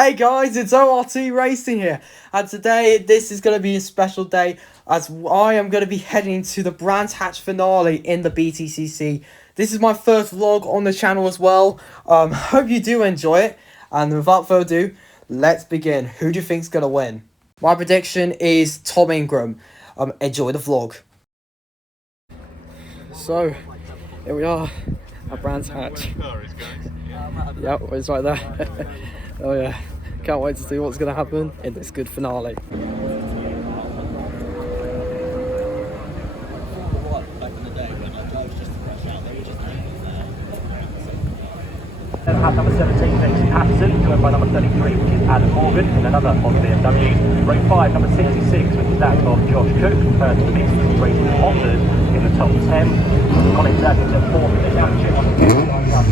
Hey guys, it's ORT Racing here, and today this is going to be a special day as I am going to be heading to the Brands Hatch finale in the BTCC. This is my first vlog on the channel as well. Hope you do enjoy it, and without further ado, let's begin. Who do you think's going to win? My prediction is Tom Ingram. Enjoy the vlog. So, here we are at Brands Hatch. Yep, it's right there. Oh yeah, can't wait to see what's going to happen in this good finale. Have number 17 next Patterson, joined by number 33, which is Adam Morgan, in another on BMW. Row 5, number 66, which is that of Josh Cook, first to miss, racing Hondas in the top 10. Colin Durkins at 4th in the championship on the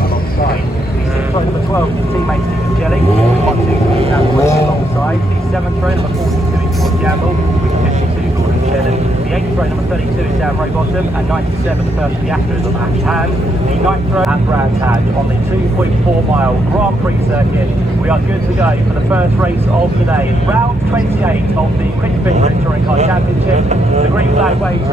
alongside. The 6th row, number 12, is teammate Stephen Jelly, 1-2 down the west alongside. The 7th row, number 42, is George Gamble, with 52, Gordon Shannon. The 8th row, number 32, is Dan Rowbottom, and 97, the first of the Astros of Ash Hand. The 9th row, and Brands Hatch on the 2.4 mile Grand Prix circuit. We are good to go for the first race of today. Round 28 of the British Fish Touring Car Championship. The green flag waves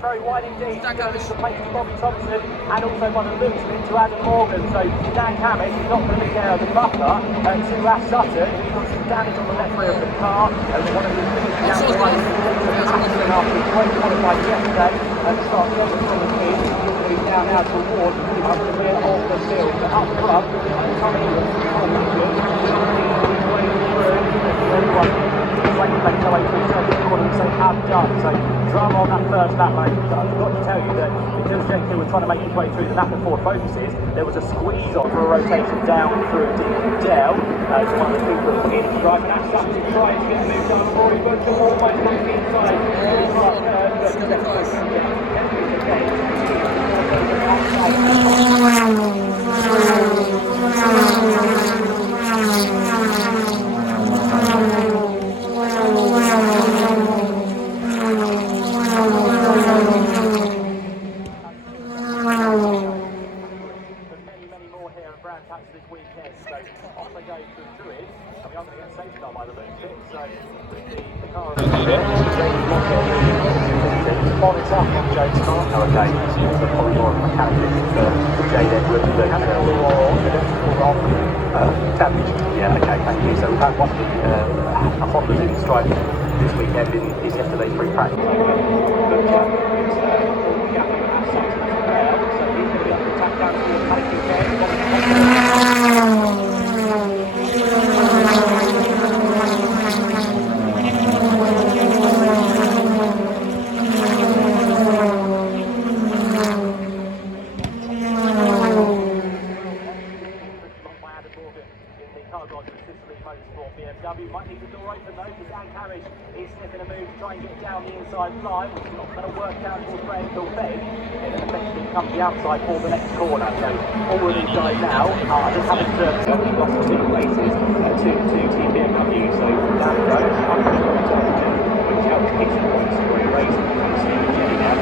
very wide indeed. Bobby Thompson and also by the looks of it to Adam Morgan. So Dan Hammett is not going to be there as a buffer to Ash Sutton. He's got some damage on the left rear of the car. And one of his after his great qualified yesterday and starts off from the kid. He's now towards the rear of the field. But up front, coming in with so drama on that first lap, mate. I've got to tell you that because J2 were trying to make his way through the lap of Ford Focuses, there was a squeeze on for a rotation down through Dale to one of the people in drive, and Ash Sutton trying to get a move down for him, but almost back inside. It's going to be close. Yeah, okay, thank you. So we've had one of the Hondas in strike this weekend in his yesterday's free practice. BMW might need the door open though, because Dan Harris is sniffing a move to try and get down the inside line, which is not going to work out towards Graham Bed, and then eventually comes the outside for the next corner. So all of these guys now are just having to lost 2 races to Team BMW. So down the road, I'm pretty sure it's which helps keep some points for a race. And Stephen Jenny now.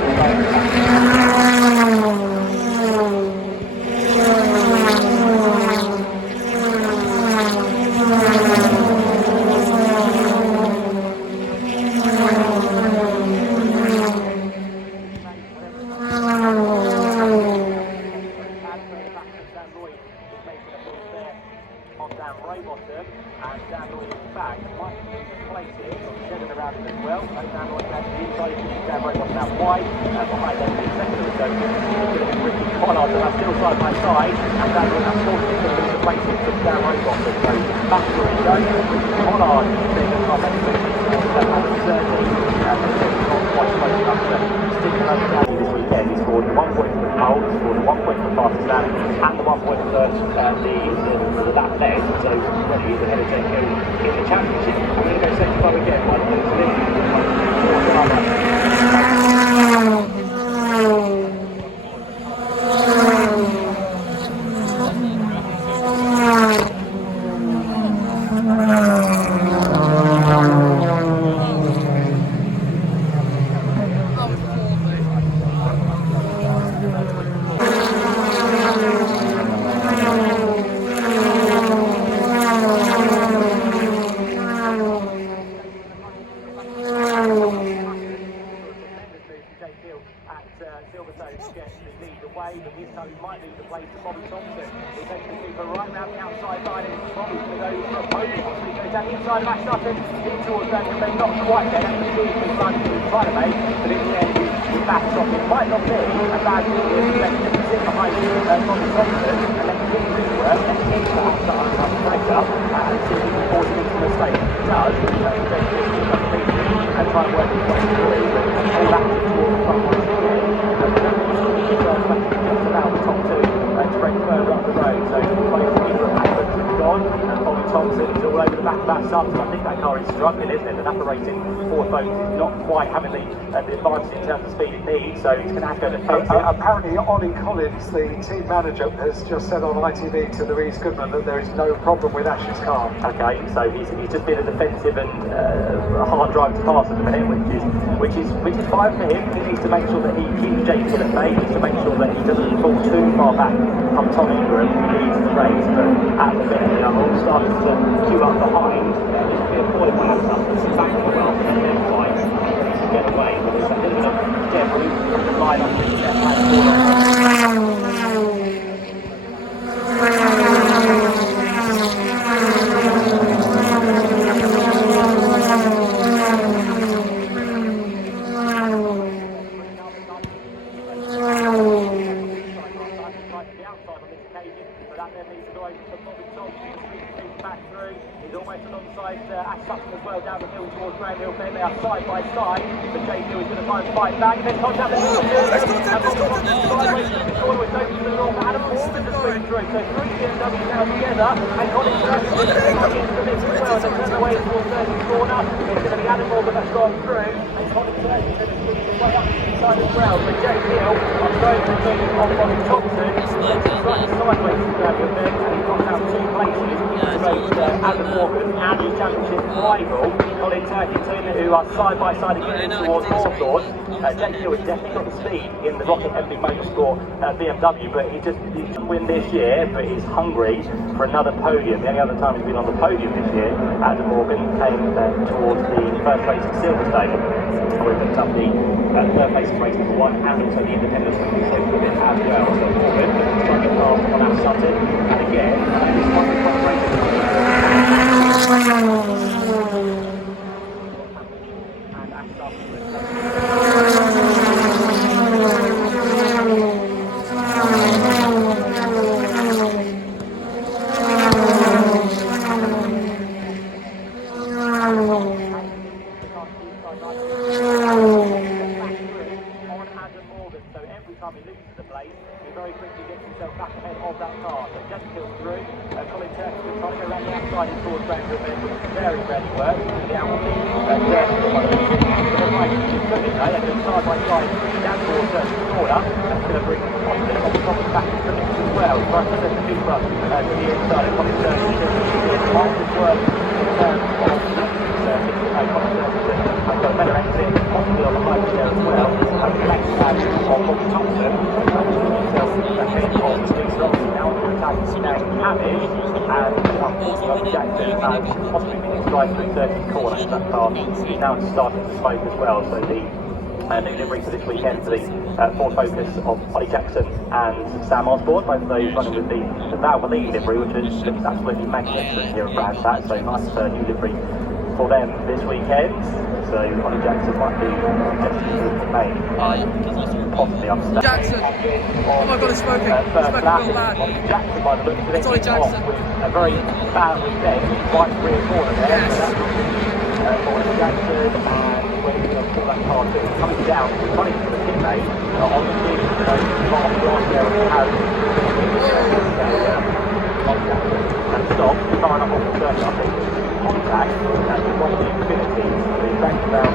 Side by side, and that will have 40 minutes of placement from Dan Rowbottom. So back to it goes, Pollard being a car benefit for 130, and not quite close enough to stick another down this weekend. He scored 1 point for the pole, he scored 1 point for the fastest lap, and the 1 point for the lap led. So already is ahead of Jake Hill in the championship. I'm going to go second by again by the points of but this time he might leave the place to Bobby Thompson. He takes the keeper right round the outside line, and Bobby's going to go for a podium. So he's going to take the inside of Max Sutton, in towards that, but not quite there. That's the key to run to the try to make, but in the end, he backs off. It might not be a bad thing here, to sit behind Bobby Thompson, and let the keeper work, let the keeper start under pressure, and see if he can force him into a mistake. If he does, he's going to take and try and work his way through, but all that towards the front once again. Just about the top two spread further up the road, so both keeper and gone, and Bobby Thompson is all over the back of that Sutton. I think that car is struggling, isn't it? The operating Ford Focus is not quite having the advantage in terms of speed it needs, so he's going to have to go to pace it. Apparently Ollie Collins, the team manager, has just said on ITV to Louise Goodman that there is no problem with Ash's car. Okay, so he's just been a defensive and hard drive to pass at the minute, which is fine for him. He needs to make sure that he keeps Jake Hill at bay, just to make sure that he doesn't fall too far back from Tom Ingram leads the race. But at the minute, I'm all starting to queue up behind. This will be a point by Hamza. It's back well, and then twice to get away. But it's a little bit of Jeff line up with the left as well down the hill towards Grand Hill. They are side by side, but Jake Hill is going to try and fight back. Then contact the middle. Sideways to the corner with Sophie to the north. Adam Morgan just swing through. So three BMW now together, and Colin Turner into the mix as well. They turn away towards the corner. It's going to be Adam Morgan that's gone through, and Colin Turner is going to squeeze his way up the side as well. But Jake Hill on going to the team of Bobby Thompson. Slightly sideways to Grand Hill there, and he's got out 2 places. So Adam Morgan and his championship rival, Colin Turkington, who are side by side again towards Hawthorne. Jake Hill has definitely got the speed in the Rocket Envy Motorsport BMW, but he didn't win this year, but he's hungry for another podium. The only other time he's been on the podium this year, Adam Morgan came towards the first race at Silverstone, where he picked up the third place in race number 1 and also the Independence Weekly Series with it as well. So Morgan struggling past on Ash Sutton, and again, this one was quite great. And Ash Sutton very quickly gets himself back ahead of that car. So Jake Hill through, Colin Turkington trying to go around the outside and towards Grand Hill, which very rarely works. The outfit, side by side down towards the corner. That's going to bring possibly on the top of back into the mix as well. Trying to send the keeper to the inside of Colin Turkington. Might just work in terms of Colin Turkington. I've got a better exit, possibly on the high there as well. And the next match on Bobby Thompson. Ahead of the Six Rocks, now to attack Cabbage, and unfortunately Jackson has possibly been drive through 13th corner. That car is now starting to smoke as well. So the new livery for this weekend for the Ford Focus of Ollie Jackson and Sam Osborne, both of those running with the Valvoline livery, which is absolutely magnificent here at Brands Hatch. So nice new livery for them this weekend. So Ollie Jackson might be suggesting to make possibly upset. Jackson! Oh my god, it's smoking! First lap, real bad. Ollie Jackson by the looks of it. It's Ollie Jackson. With a very bad mistake, right rear corner there. Yes. So that's Ollie Jackson, and where he's going to pull that car to. Coming down, running for the teammate on the team, Mark Ross there has and stop, coming up off the circuit, I think, contact, and one of the infinities, the effect about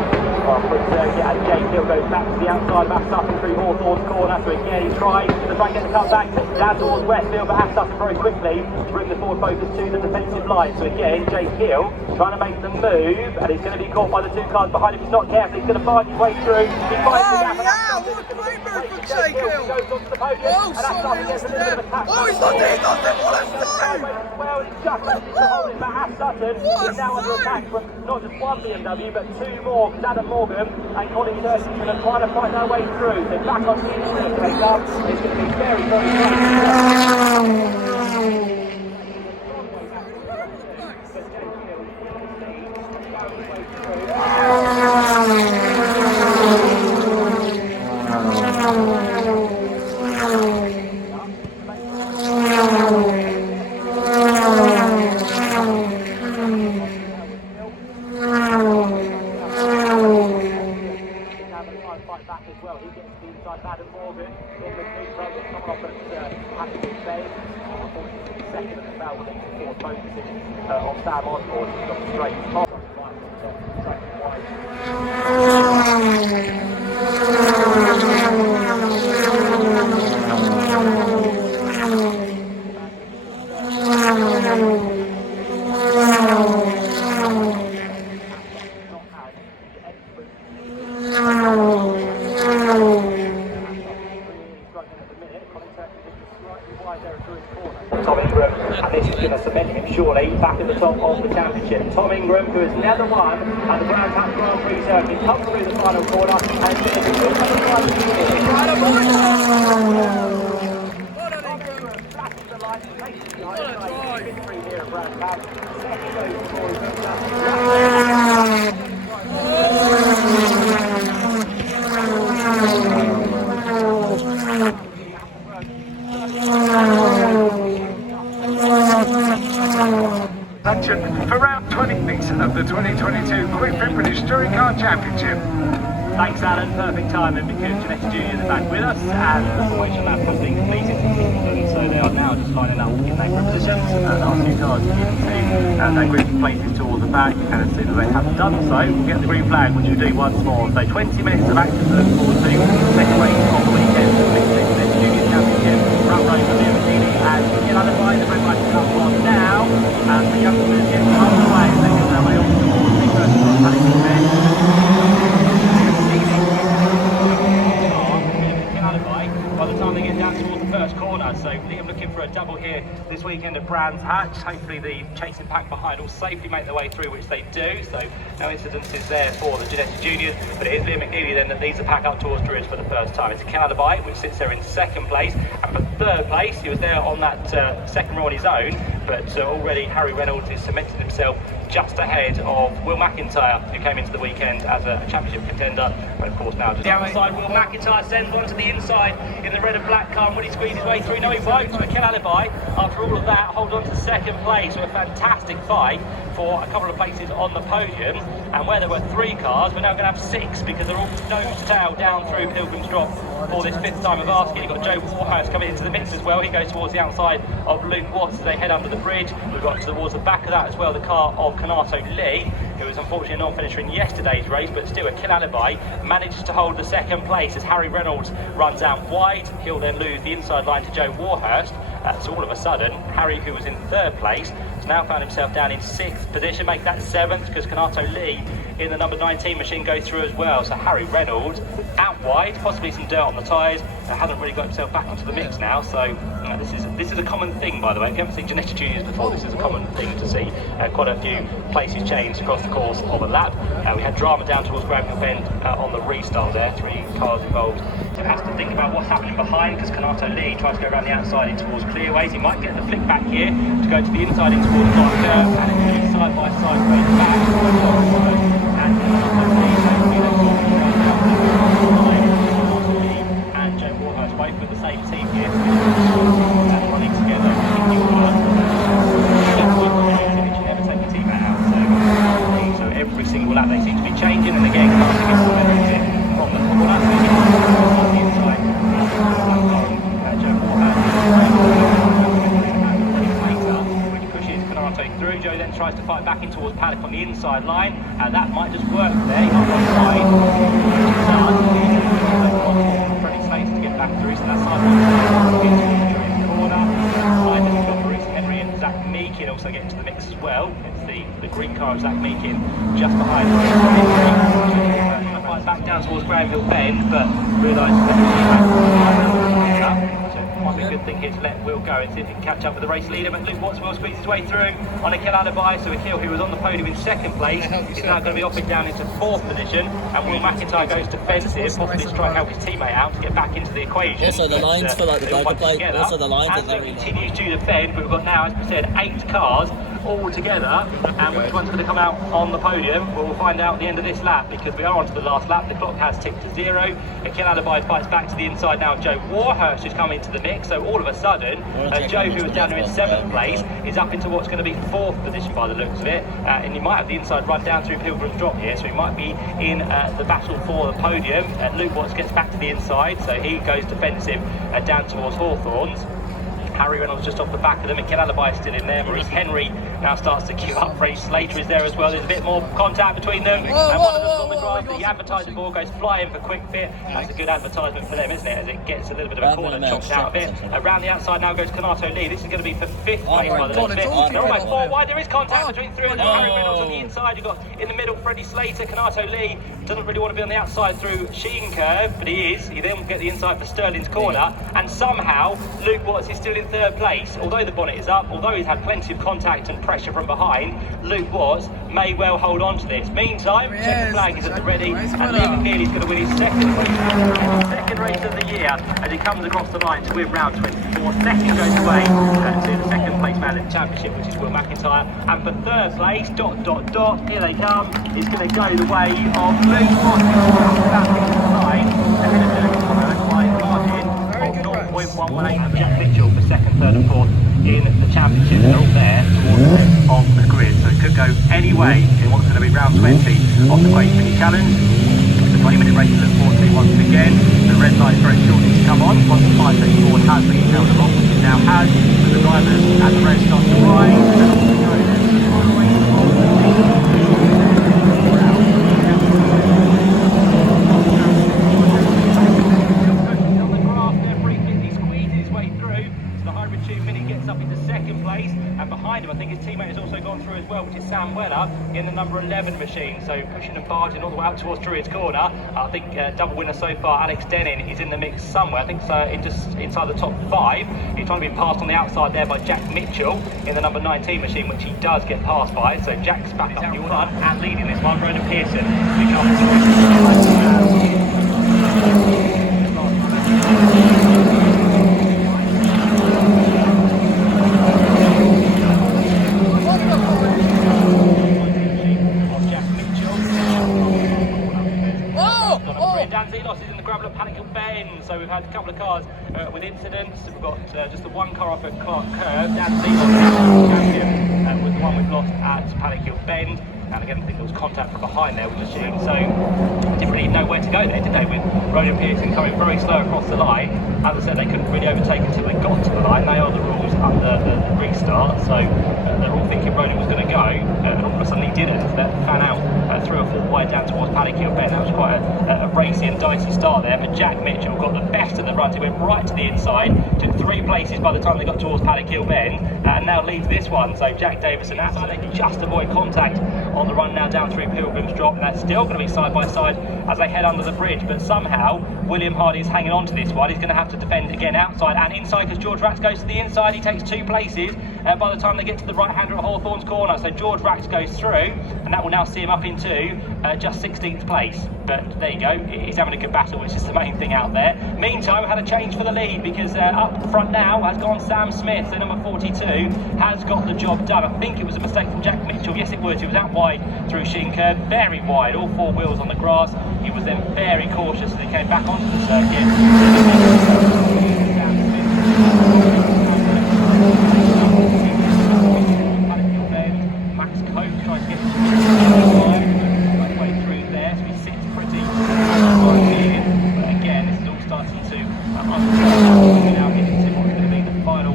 free circuit, and Jake Hill goes back to the outside of Sutton through Hawthorne's corner, so again he tries to try and get the cut back down towards Westfield, but Sutton very quickly to bring the forward focus to the defensive line. So again, Jake Hill trying to make the move, and he's going to be caught by the two cars behind him. He's not careful, he's going to find his way through. He finds the gap, yeah, what a great move from Jake Hill! Goes onto the podium, Oh, sorry, lost him! Oh, he's lost it, what a save! Well, he's just managed to hold it back. Sutton is now under attack from not just one BMW, but two more. Adam Morgan and Colin Turkey are going to try to find their way through. So back on the inside, it's going to be very, very close. Fight back as well. He gets to the inside of Adam Morgan. In the new target, coming off at Hackney Bay. Unfortunately, second at the foul with the forward focus on Sam Osborne. He's got straight top. Tom Ingram, and this is going to cement him surely back at the top of the championship. Tom Ingram, who has never won at the Brands Hatch Grand Prix circuit, comes through the final corner and finishes the for round 20 of the 2022 Quick Fit British Touring Car Championship. Thanks, Alan. Perfect timing because Jeanette Juniors are back with us and the formation lap has been completed. So they are now just lining up in their group positions. Our two cars, you can see, their group places towards the back, and as soon as they have done so, we'll get the green flag, which we'll do once more. So 20 minutes of action to look forward to. Second race of the weekend, the Jeanette Juniors Championship. Front row for Liam Healy and Ian Allenby. The red lights come on now, and the youngsters get underway. They get their way off towards the first cross Paddington Bend. By the time they get down towards the first corner, so Liam looking for a double here this weekend at Brands Hatch. Hopefully the chasing pack behind will safely make their way through, which they do, so no incidences there for the Jeanette Juniors, but it is Liam McNeely then that leads the pack up towards Druids for the first time. It's Calderby, which sits there in second place, and for third place, he was there on that second row on his own, but already Harry Reynolds is cemented himself just ahead of Will McIntyre, who came into the weekend as a championship contender, but of course now just outside. Will McIntyre sends one to the inside in the red and black car, and will he squeeze his way through? No, he won't. But Kel Alibi, after all of that, hold on to second place with a fantastic fight for a couple of places on the podium, and where there were 3 cars, we're now going to have 6 because they're all nose to tail down through Pilgrim's Drop for this 5th time of asking. You've got Joe Warhurst coming into the mix as well. He goes towards the outside of Luke Watts as they head under the bridge. We've got towards the back of that as well the car of Kanato Lee, who was unfortunately a non-finisher in yesterday's race, but still a Kill Alibi manages to hold the second place as Harry Reynolds runs out wide. He'll then lose the inside line to Joe Warhurst. So all of a sudden, Harry, who was in 3rd place, has now found himself down in 6th position, make that 7th because Kanato Lee in the number 19 machine goes through as well. So Harry Reynolds out wide, possibly some dirt on the tyres, hasn't really got himself back into the mix now. So this is a common thing, by the way. If you haven't seen Jeanette Juniors before, this is a common thing to see quite a few places changed across the course of a lap. We had drama down towards Granville Bend on the restart there, 3 cars involved. So has to think about what's happening behind because Kanato Lee tries to go around the outside in towards clearways. He might get the flick back here to go to the inside in towards Clark Curve, and it's side by side way back. And Joe Warhurst both with the same team here, and running together. Never take the team out, so every single lap they seem to be changing, and again passing it from the corner. On the inside, Joe Warhurst towards paddock on the inside line, and that might just work there. Up one side. Freddie Slater to get back through, so that's side one corner. Side just got Bruce Henry and Zach Meakin also get into the mix as well. It's the green car of Zach Meakin just behind. Back down towards Granville Bend, but realised that might be a good thing here to let Will go and see if he can catch up with the race leader. But Luke Watts will squeeze his way through on Akil Adebayo. So Akil, who was on the podium in second place, is now going to be offing down into fourth position. And Will McIntyre goes defensive, possibly to try and help his teammate out to get back into the equation. Also the lines for like the Geiger plate, also the lines as they continue to defend, but we've got now, as we said, 8 cars all together, and which one's going to come out on the podium? Well, we'll find out at the end of this lap, because we are on to the last lap. The clock has ticked to 0. Akil Adebayo fights back to the inside now. Joe Warhurst is coming into the mix, so all of a sudden, Joe, who was down there in 7th place, is up into what's going to be 4th position by the looks of it, and he might have the inside run down through Pilgrim's Drop here, so he might be in the battle for the podium. Luke Watts gets back to the inside, so he goes defensive down towards Hawthorns. Harry Reynolds just off the back of them, and Akil Adebayo still in there. Maurice Henry now starts to queue up. Freddie Slater is there as well. There's a bit more contact between them. And one of them's on the grass. The advertising board goes flying for Quick Fit. That's a good advertisement for them, isn't it? As it gets a little bit of a corner chopped out of it. Around the outside now goes Kanato Lee. This is going to be for 5th place by the looks of it. They're almost 4 wide. There is contact between 3 of them. Harry Reynolds on the inside. You've got in the middle Freddie Slater. Kanato Lee doesn't really want to be on the outside through Sheen Curve, but he is. He then will get the inside for Sterling's corner. And somehow Luke Watts is still in 3rd place. Although the bonnet is up, although he's had plenty of contact and pressure from behind, Luke Watts may well hold on to this. Meantime, checkered flag is at the ready, and Liam Neely's going to win his second race of the year as he comes across the line to win round 24. Second goes away to the second place man in the championship, which is Will McIntyre. And for 3rd place, here they come, is going to go the way of Luke Watts. Back into the line, ahead of Luke Watts by a margin of 0.118. Jack Mitchell for 2nd, 3rd and 4th in the championship. They're all there towards the end of the grid, so it could go any way in what's going to be round 20 of the Great Mini Challenge. The 20-minute race to look forward to once again. The red light is very shortly to come on. Once the 5 second forward has been held aloft, which it now has, with the drivers at the red start to rise. I think his teammate has also gone through as well, which is Sam Weller in the number 11 machine, so pushing and barging all the way up towards Druids Corner. I think double winner so far, Alex Denning, is in the mix somewhere. I think so, just inside the top 5. He's trying to be passed on the outside there by Jack Mitchell in the number 19 machine, which he does get passed by. So Jack's back up in front and leading this one. Ronan Pearson becomes so we've had a couple of cars with incidents. We've got just the one car off a curve. Dan Zeelos champion was the one we've lost at Paddock Hill Bend. And again, I think there was contact from behind there with the machine, so didn't really know where to go there, did they? With Ronan Pearson coming very slow across the line. As I said, they couldn't really overtake until they got to the line. They are the rules under the restart, so they're all thinking Ronan was going to go, and all of a sudden he didn't. That fan out 3 or 4 wide down towards Paddock Hill Bend. That was quite a racy and dicey start there, but Jack Mitchell got the best of the runs. He went right to the inside, took 3 places by the time they got towards Paddock Hill Bend, and now leads this one. So Jack Davison absolutely just avoid contact on the run now down through Pilgrim's Drop, and that's still going to be side by side as they head under the bridge. But somehow William Hardy is hanging on to this one. He's going to have to defend again outside and inside, because George Rax goes to the inside. He takes 2 places by the time they get to the right-hander at Hawthorns Corner. So George Rax goes through, and that will now see him up into just 16th place. But there you go, he's having a good battle, which is the main thing out there. Meantime, we had a change for the lead, because up front now has gone Sam Smith, the number 42, has got the job done. I think it was a mistake from Jack Mitchell. Yes, it was. He was out wide through Sheen Curve, very wide, all 4 wheels on the grass. He was then very cautious as he came back onto the circuit. Max Cope tries to get right way through there, so he sits pretty but again, this is all starting to we're now getting to what's going to be the final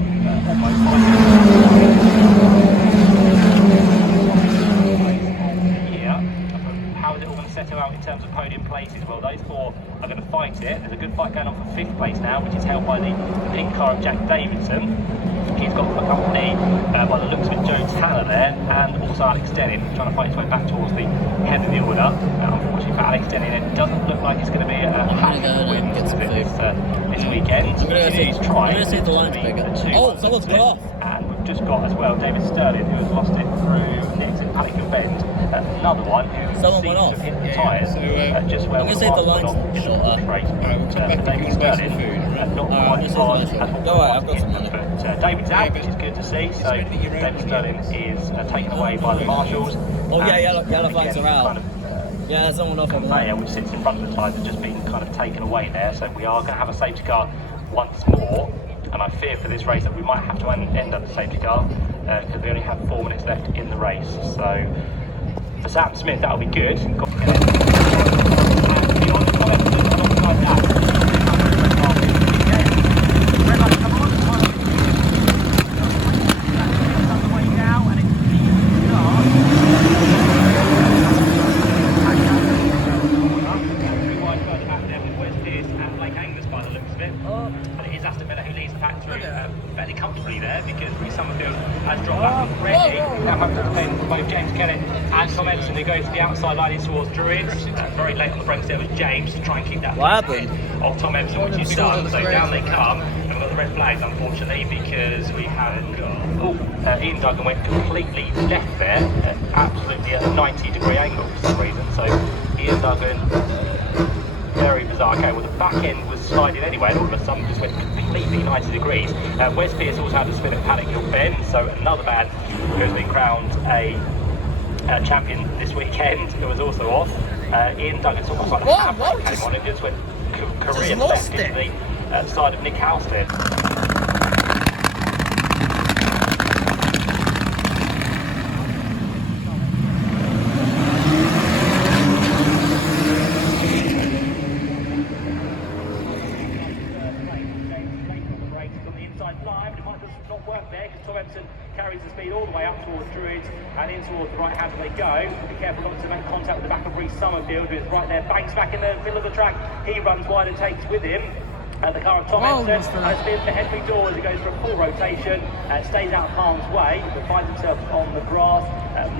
almost 5 minutes. well. Those four are going to fight it. There's a good fight going on for 5th place now, which is held by the pink car of Jack Davidson. He's got for company by the looks of it, Joe Tanner there, and also Alex Denning trying to fight his way back towards the head of the order. Unfortunately for Alex Denning, it doesn't look like it's going to be a happy win this weekend. I'm going to see the lines bigger. Oh, someone's got off. And we've just got as well David Sterling, who has lost it through the exit Pelican Bend. Another one who Someone seems went to off. have hit the tyres just where I'm we going to see the lines shorter. David Sterling, not quite as hard as what Go away, I've got some money. But David's out, which is good to see. So David Sterling is taken away by the marshals. Oh yeah, yellow flags are out. Yeah, there's someone off on the line. Which sits in front of the tyres, has just been kind of taken away there. So we are going to have a safety car once more. And I fear for this race that we might have to end up the safety car because we only have 4 minutes left in the race. So for Sam Smith, that'll be good. Got to get it. And beyond the comments alongside that. Fairly comfortably there because Reece Summerfield has dropped back already. Now back to the pen for both James Kellett and Tom Edson, who goes to the outside line in towards Druids. Very late on the brakes there was James to try and keep that of Tom Edson, which he's done. So down they come, and we've got the red flags unfortunately because we have Ian Duggan went completely left there, absolutely at a 90-degree angle for some reason. So Ian Duggan, very bizarre. Okay, well the back end was sliding anyway, and all of a sudden just went completely 90 degrees. Wes Pearce also had a spin at Paddock Hill Bend, so another man who has been crowned a champion this weekend, who was also off. Ian Duggan sort of like a handbrake came on and just went career left into the side of Nick Halstead. Carries the speed all the way up towards Druids and in towards the right hand as they go. Be careful not to make contact with the back of Reece Summerfield, who is right there, bangs back in the middle of the track. He runs wide and takes with him the car of Tom Edson, and spins for Henry Dawes, who goes for a full rotation, stays out of harm's way, but finds himself on the grass.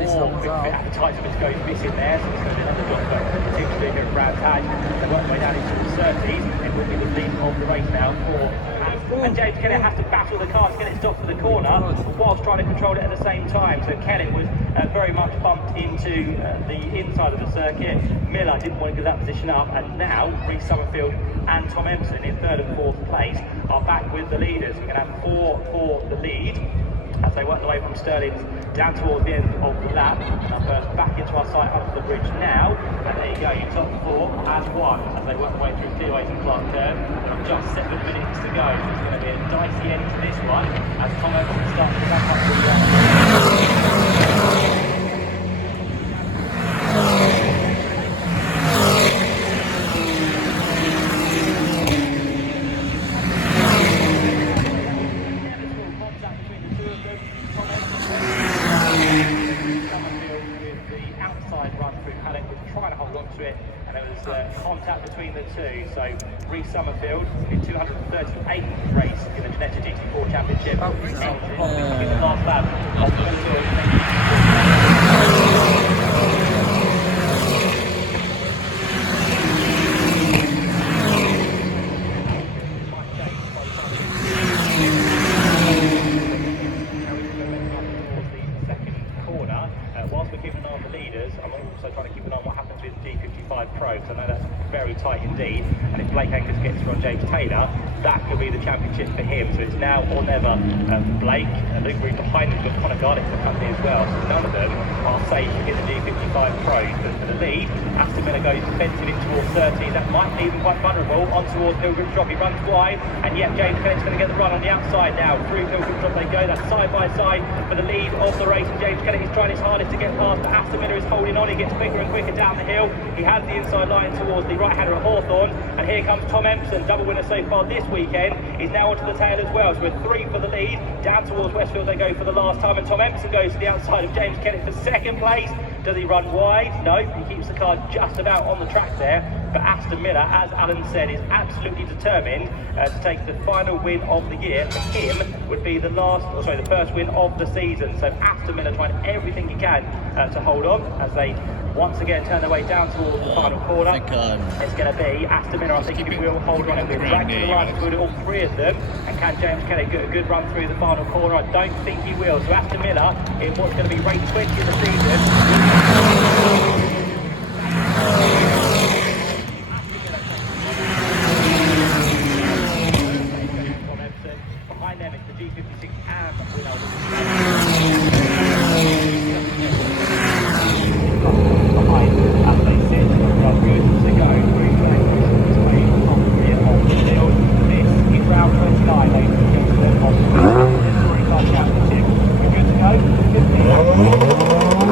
More appetite for it to go missing there, so it's going to be another job for the team to do here at Brands Hatch. They work their way down into the 30s. It will be the lead of the race now for. And James Kellett has to battle the car to get it stopped for the corner whilst trying to control it at the same time. So Kellett was very much bumped into the inside of the circuit. Miller didn't want to give that position up, and now Reece Summerfield and Tom Empson in 3rd and 4th place are back with the leaders. We're going to have 4 for the lead as they work their way from Sterling's down towards the end of the lap. Numbers back into our sight up the bridge now, and there you go, your top 4 as one as they work their way through Clearways and Clark Turn. Just 7 minutes to go, so it's going to be a dicey end to this one as Tom Edson starts to back up the contact between the two. So Reece Summerfield in 238th race in the Ginetta GT4 Championship. In the last lap of whilst we're keeping an eye on the leaders, I'm also trying to keep an eye on what happens with D55 Pro, because I know that's very tight indeed, and if Blake Angus gets through on James Taylor, that could be the championship for him. So it's now or never. Blake and Luke Reed behind him, got Connor Garnett for the company as well, so none of them are safe to get the D55 Pros. But for the lead, Aston Miller goes defensive in towards 13, that might leave him quite vulnerable on towards Pilgrim's Drop. He runs wide, and yet James Kellett's going to get the run on the outside now. Through Pilgrim's Drop they go, that's side by side for the lead of the race, and James Kellett is trying his hardest to get past, but Aston Miller is holding on. He gets quicker and quicker down the hill. He has the inside line towards the right-hander at Hawthorn, and here comes Tom Empson, double winner so far this weekend. He's now onto the tail as well, so with 3 for the lead. Down towards Westfield they go for the last time, and Tom Empson goes to the outside of James Kellett for 2nd place. Does he run wide? No, he keeps the car just about on the track there. But Aston Miller, as Alan said, is absolutely determined to take the final win of the year. For him, would be the first win of the season. So Aston Miller trying everything he can to hold on as they once again turn their way down towards the final corner. It's going to be Aston Miller, I think, who will hold on and will drag to the line through all three of them. And can James Kelly get a good run through the final corner? I don't think he will. So Aston Miller, in what's going to be race 20 of the season. Behind them, it's the G56 and behind as they sit. Well, good to go through the rear of the field. This is round 29, ladies and gentlemen, of the History Car Championship. We're good to go. Good to go.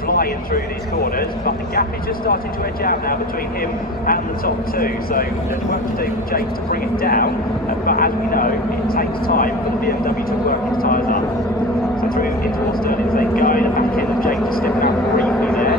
Flying through these corners, but the gap is just starting to edge out now between him and the top two, so there's work to do for Jake to bring it down, but as we know, it takes time for the BMW to work its tyres up. So through into what Sterling's then going, the back end of Jake just stepping out briefly there.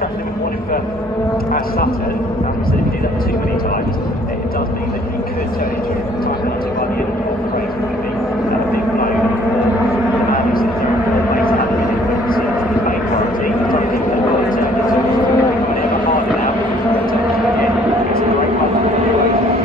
track limit warning for Sutton. As we said, if you do that too many times, it does mean that you could turn into a time penalty by the end of the race, which would be a big blow for the man who's in third place at the minute. But it's his main priority. I don't think that will turn into whatever harder now. But again, it's a great run for the race.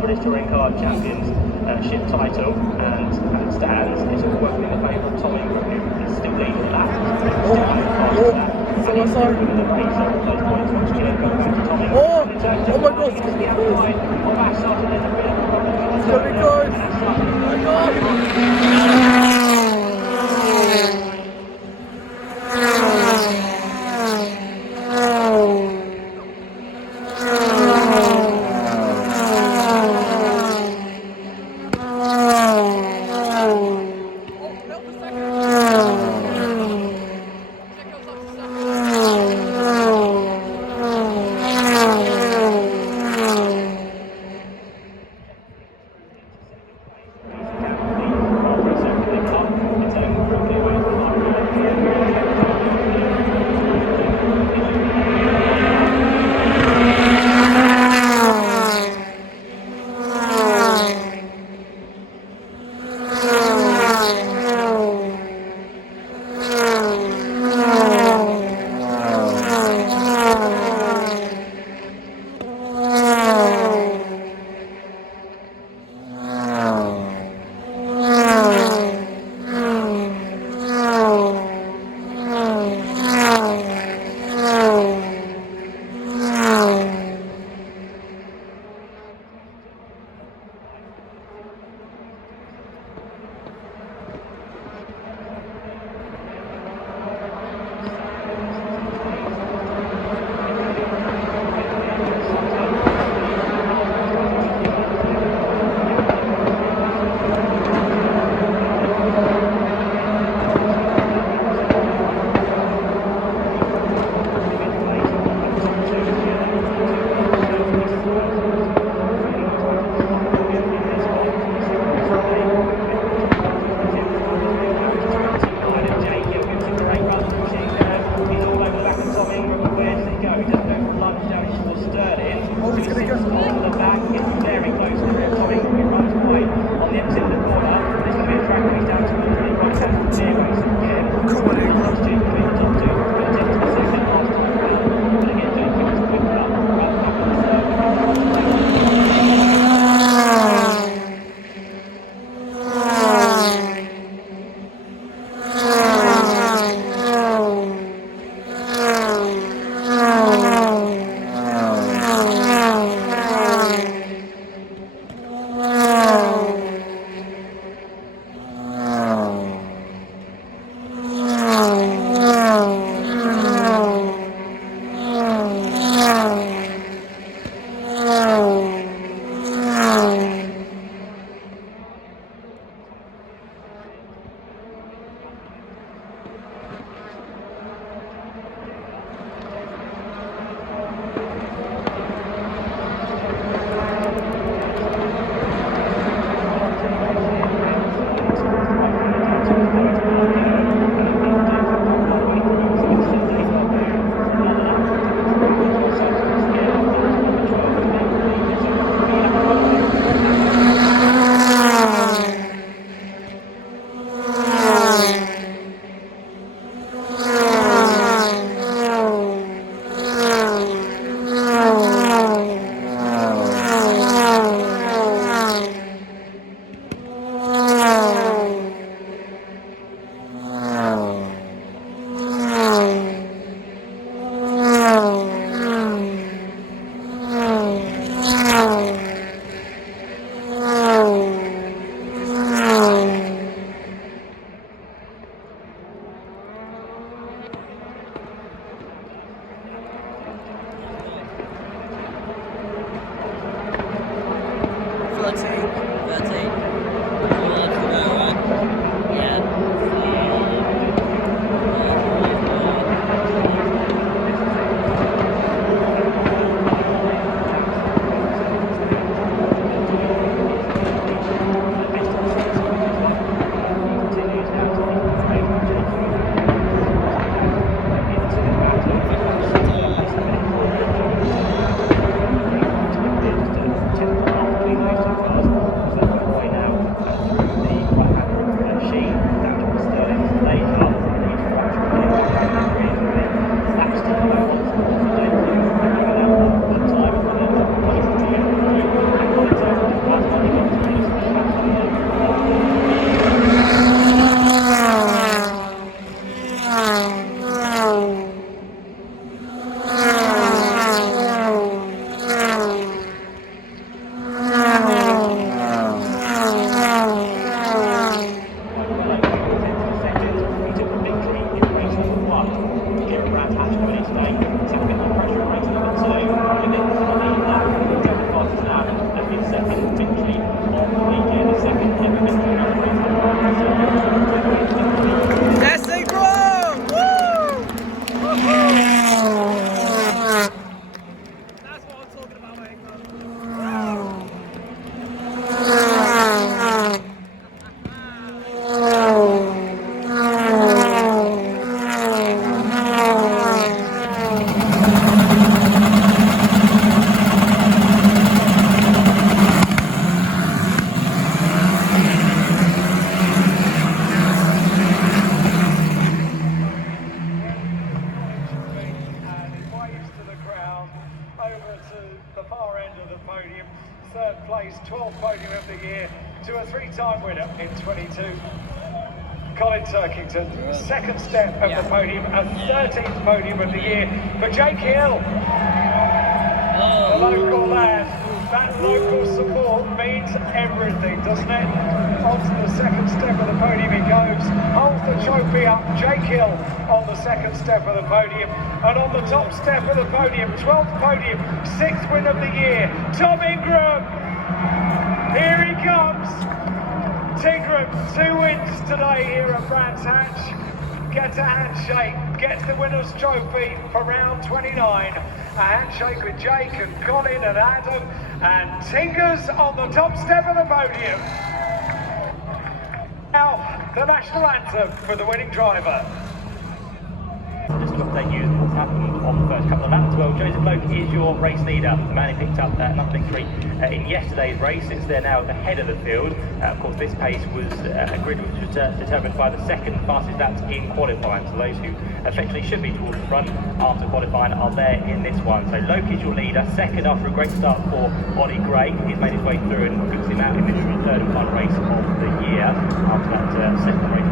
British Touring Car Championship title, and as it stands, it's all working in the favour of Tom Ingram, who is still leading that. Still sorry. winning the race, so those points once again go back to Tom Ingram. Oh my God, it's gonna be good. Oh my God. Jesse Brown! Woo! That's what I'm talking about, mate. And it waves to the crowd over to the far end of the podium. Third place, 12th podium of the year, to a three-time winner in 22. Colin Turkington, second step of the podium, a 13th podium of the year for Jake Hill. The local lad. That local support means everything, doesn't it? On to the second step of the podium he goes, holds the trophy up, Jake Hill on the second step of the podium, and on the top step of the podium, 12th podium, 6th win of the year, Tom Ingram! Here he comes! Tingram, 2 wins today here at Brands Hatch. Gets a handshake, gets the winner's trophy for round 29. A handshake with Jake and Colin and Adam, and Tingers on the top step of the podium. Now, the national anthem for the winning driver. Just to update you what's happened on the first couple of laps. Well, Joseph Loke is your race leader. The man who picked up another victory in yesterday's race. It's there now at the head of the field. Of course, this pace was a grid which was determined by the second fastest laps in qualifying. So those who effectively should be towards the front after qualifying are there in this one. So Loke is your leader. Second after a great start for Ollie Gray. He's made his way through and puts him out in this third and final race of the year after that second race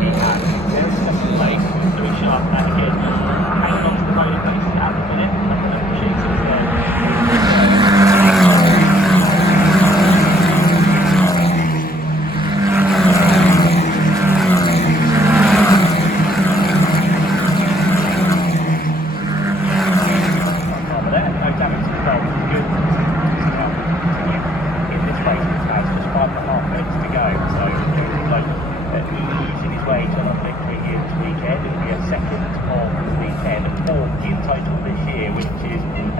he had. Second place, Louis Sharp, and again, hanging on to the podium place at the minute. Sheets is there.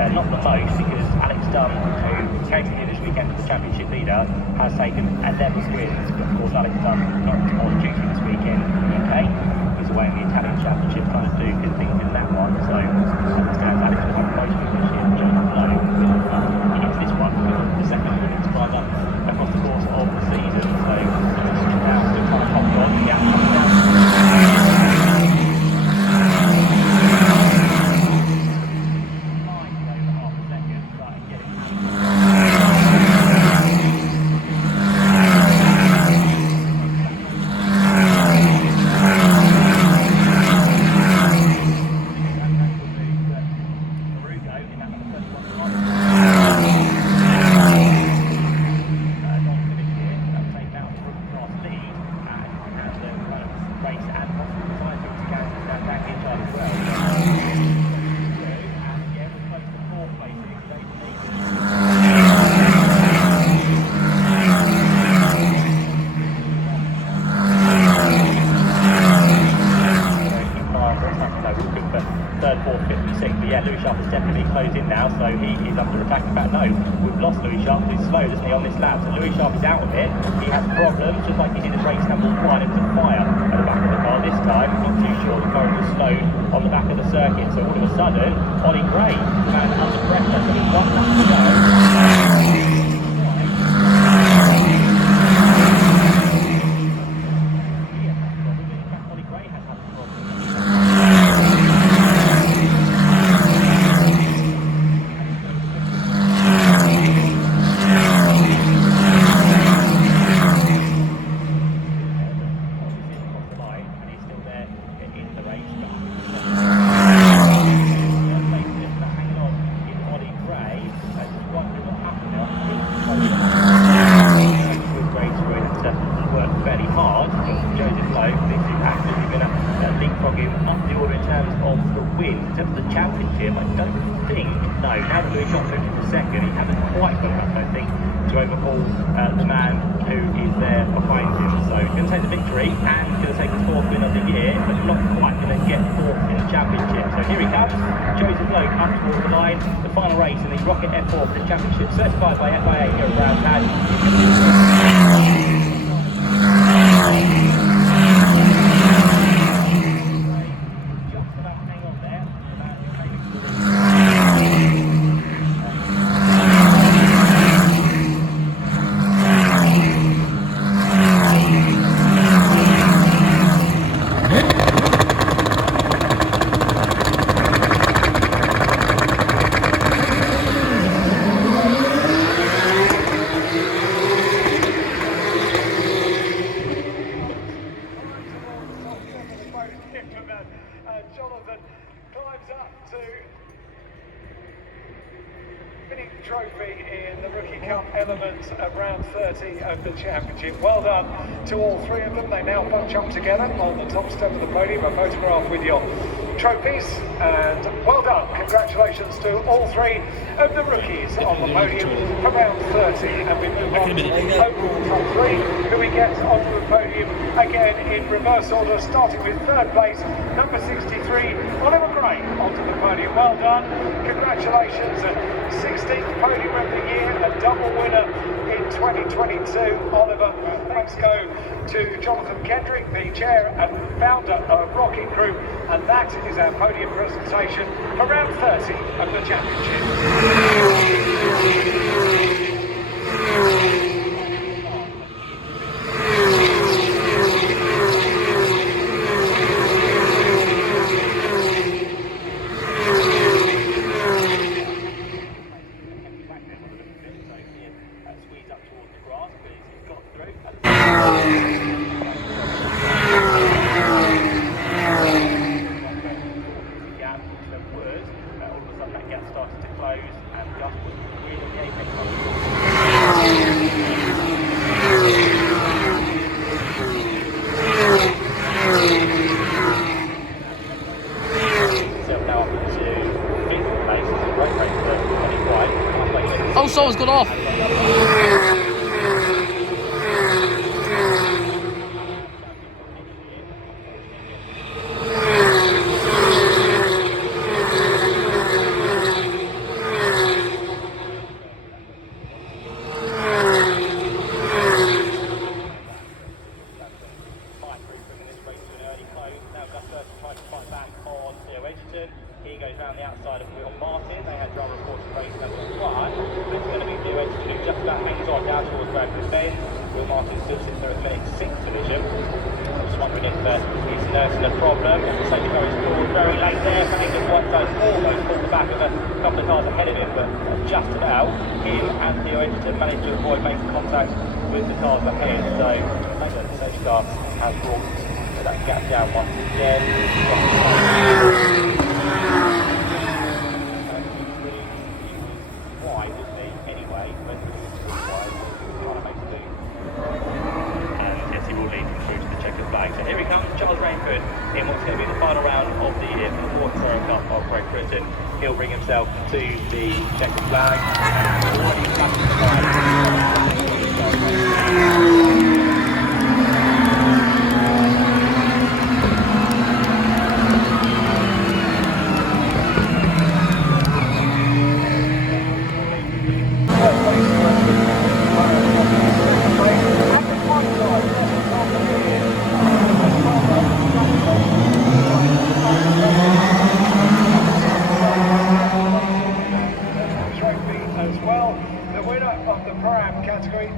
Not the most, because Alex Dunn, who came here this weekend as the championship leader, has taken 11 wins. But of course, Alex Dunn not on duty this weekend in the UK. He's away in the Italian Championship trying to do good things in that one. So I understand Alex will have most wins this year. Jonathan Lowe he gets this one with the second winning driver across the course of the season. So now still trying to hold on. Yeah, third, fourth, fifth, and sixth. But yeah, Louis Sharp has definitely closed in now, so he is under attack. In fact, no, we've lost Louis Sharp. He's slow, doesn't he, on this lap? So Louis Sharp is out of it. He has problems, just like he did in race number 1. It was a fire at the back of the car. This time, not too sure, the car was slowed on the back of the circuit. So all of a sudden, Ollie Gray, the man under pressure, so he's 1 lap to go. order in terms of the wins. In terms of the championship, I don't think, no, now that Louis shot 50 second, he hasn't quite got enough, I think, to overhaul the man who is there behind him. So he's going to take the victory and he's going to take his 4th win of the year, but not quite going to get 4th in the championship. So here he comes, Joseph Lowe up towards the line, the final race in the Rocket F4 for the championship, certified by FIA here at Brown Hatch. Jonathan climbs up to winning trophy in the Rookie Cup element of round 30 of the championship. Well done to all 3 of them. They now bunch up together on the top step of the podium, a photograph with your trophies, and well done. Congratulations to all 3 of the rookies on the podium for round 30. And we move on to the overall top 3, who we get onto the podium again in reverse order, starting with 3rd place, number 63, Oliver Gray, onto the podium. Well done. Congratulations. 16th podium of the year, a double winner in 2022. Oliver, thanks go to Jonathan Kendrick, the chair and founder of Rocket Group, and that is our podium presentation for round 30 of the championship. Oh, someone's gone off. He goes around the outside of Will Martin. They had driver reports race number 1. But it's going to be Blue Edgerton who just about hangs on down towards Bradford Bend. Will Martin still sits there at the minute 6th position. I'm just wondering if he's nursing a problem. Safety car is forward very late there. Franklin Whiteside almost pulled the back of a couple of cars ahead of him, but just about. Him and Theo Edgerton managed to avoid making contact with the cars ahead. So maybe the safety car has brought that gap down once again. In what's going to be the final round of the year for the Water Cup of Great Britain. He'll bring himself to the checkered flag.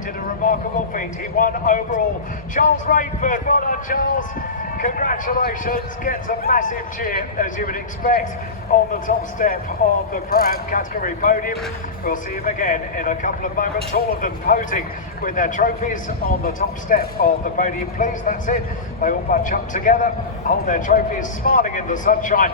Did a remarkable feat. He won overall. Charles Rainford, well done Charles. Congratulations, gets a massive cheer as you would expect on the top step of the Pro-Am category podium. We'll see him again in a couple of moments, all of them posing with their trophies on the top step of the podium, please. That's it. They all bunch up together, hold their trophies, smiling in the sunshine.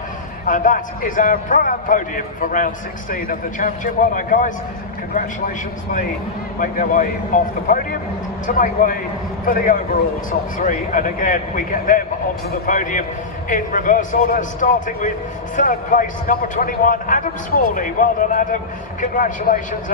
And that is our Pro-Am podium for round 16 of the championship. Well done, guys. Congratulations. They make their way off the podium to make way for the overall top three. And again, we get them onto the podium in reverse order, starting with third place, number 21, Adam Smalley. Well done, Adam. Congratulations.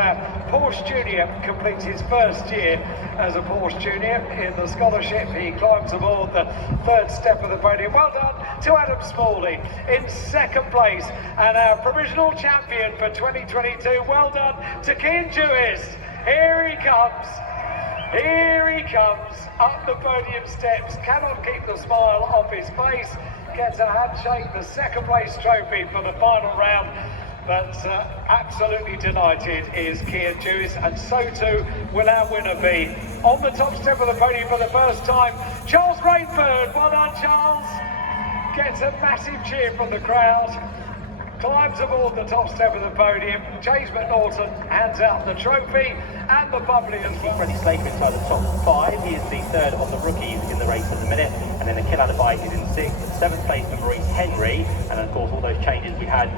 Porsche Junior completes his first year as a Porsche Junior in the scholarship. He climbs aboard the third step of the podium. Well done to Adam Smalley in second place, and our provisional champion for 2022. Well done to Kean Jewis. Here he comes. Here he comes up the podium steps. Cannot keep the smile off his face. Gets a handshake, the second place trophy for the final round. But absolutely delighted is Kean Jewis, and so too will our winner be. On the top step of the podium for the first time, Charles Rainford. Well done, Charles. Gets a massive cheer from the crowd. Climbs aboard the top step of the podium. James McNaughton hands out the trophy and the bubbly as well. Freddie Slater inside the top five. He is the third of the rookies in the race at the minute. And then the Kill Out of Bike is in sixth. Seventh place for Maurice Henry. And of course all those changes we had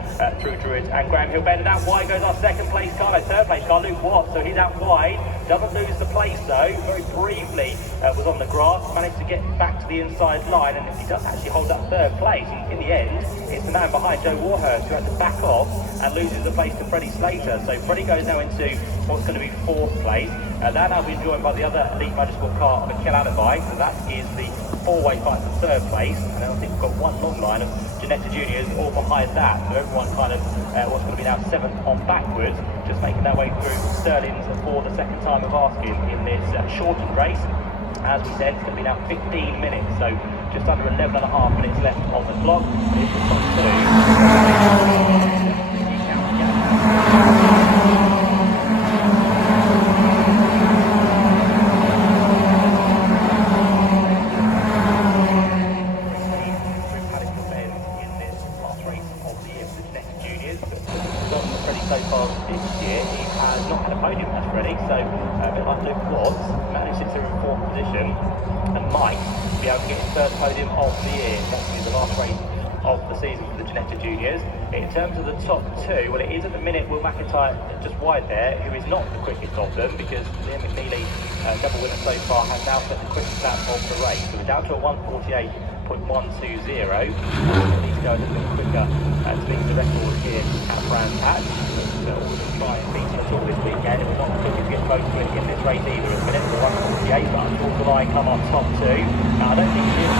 through Druids and Graham Hill Bend. And out wide goes our second place car. Third place car, Luke Watts. So he's out wide. Doesn't lose the place though. Very briefly was on the grass. Managed to get back to the inside line. And he does actually hold that third place. And in the end, it's the man behind Joe Warhurst who had to back off and loses the place to Freddie Slater. So Freddie goes now into what's going to be fourth place. That now being joined by the other Elite Motorsport car of a Kill Out of Bike. So that is the four-way fight for third place. And then I think we've got one long line of Ginetta Juniors all behind that. So everyone kind of what's going to be now seventh on backwards, just making their way through Sterling's for the second time of asking in this shortened race. As we said, it's going to be now 15 minutes, so just under 11 and a half minutes left on the clock. It's the top two. So far this year, he has not had a podium match ready, so a bit like Luke Watts, managed to in fourth position and might be able to get his first podium of the year. That's going to be the last race of the season for the Ginetta Juniors. In terms of the top two, well, it is at the minute Will McIntyre just wide there, who is not the quickest of them, because Liam McNeely, double winner so far, has now set the quickest lap of the race. So we're down to a 1:48.120. Needs to go a little bit quicker to beat the record here at Brands Hatch. So we'll try and beat him at all this weekend. It was not looking to get close to it in this race either. At the minute, the 1:48, but towards the line come our top two. Now, I don't think he is.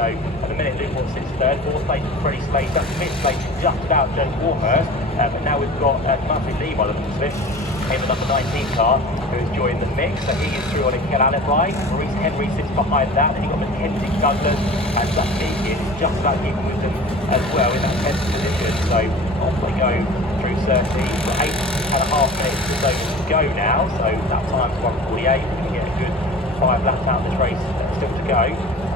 So at the minute, Luke Watts sits third, fourth place for Freddie Slater, fifth place just about Joe Warhurst, but now we've got Martin Lee by the looks of it, in the number 19 car, who's joined the mix, so he is through on a Kill Out of Bike. Maurice Henry sits behind that, then you've got Mackenzie Douglas, and Zach Meakin is just about keeping with them as well in that 10th position, so off they go through 13, for 8.5 minutes or so to go now, so that time's 1:48, we're going to get a good 5 laps out of this race still to go.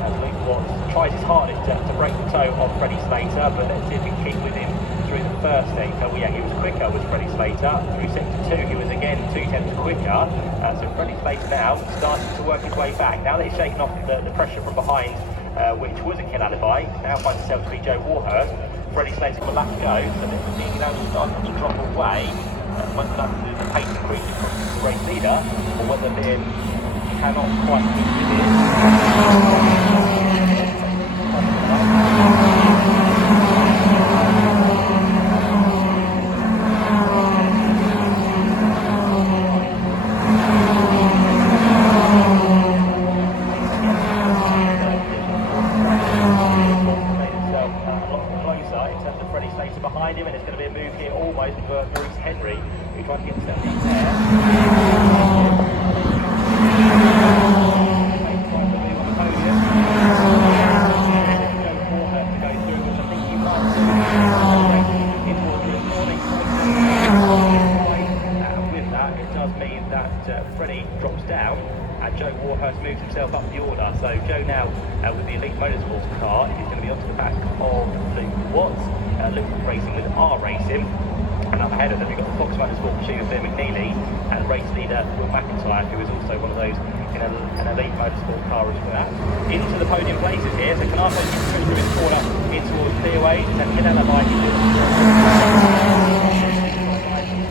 As Luke Watts tries his hardest to break the toe of Freddie Slater, but let's see if he can keep with him through the first sector. Well, yeah, he was quicker with Freddie Slater. Through sector 2, he was again 2 tenths quicker. So Freddie Slater now starting to work his way back. Now that he's shaken off the pressure from behind, which was a Kill Out of Bike, now finds himself to be Joe Warhurst. Freddie Slater's got a lap to go, so let's see if he now starting to drop away. Whether that's the pace increase from the race leader, or whether Liam cannot quite keep with it. Behind him, and it's going to be a move here almost for Maurice Henry, who tried to get himself in there. does mean that Freddie drops down and Joe Warhurst moves himself up the order. So Joe now, with the Elite Motorsports car, is going to be onto the back of Luke Watts. Luke racing with R Racing. And up ahead of them, we've got the Fox Motorsport machine of Bill McNeely and race leader Will McIntyre, who is also one of those in an Elite Motorsport car as well. Into the podium places here. So Canardo is pushing through his corner in towards Clearways. And Canella Mike is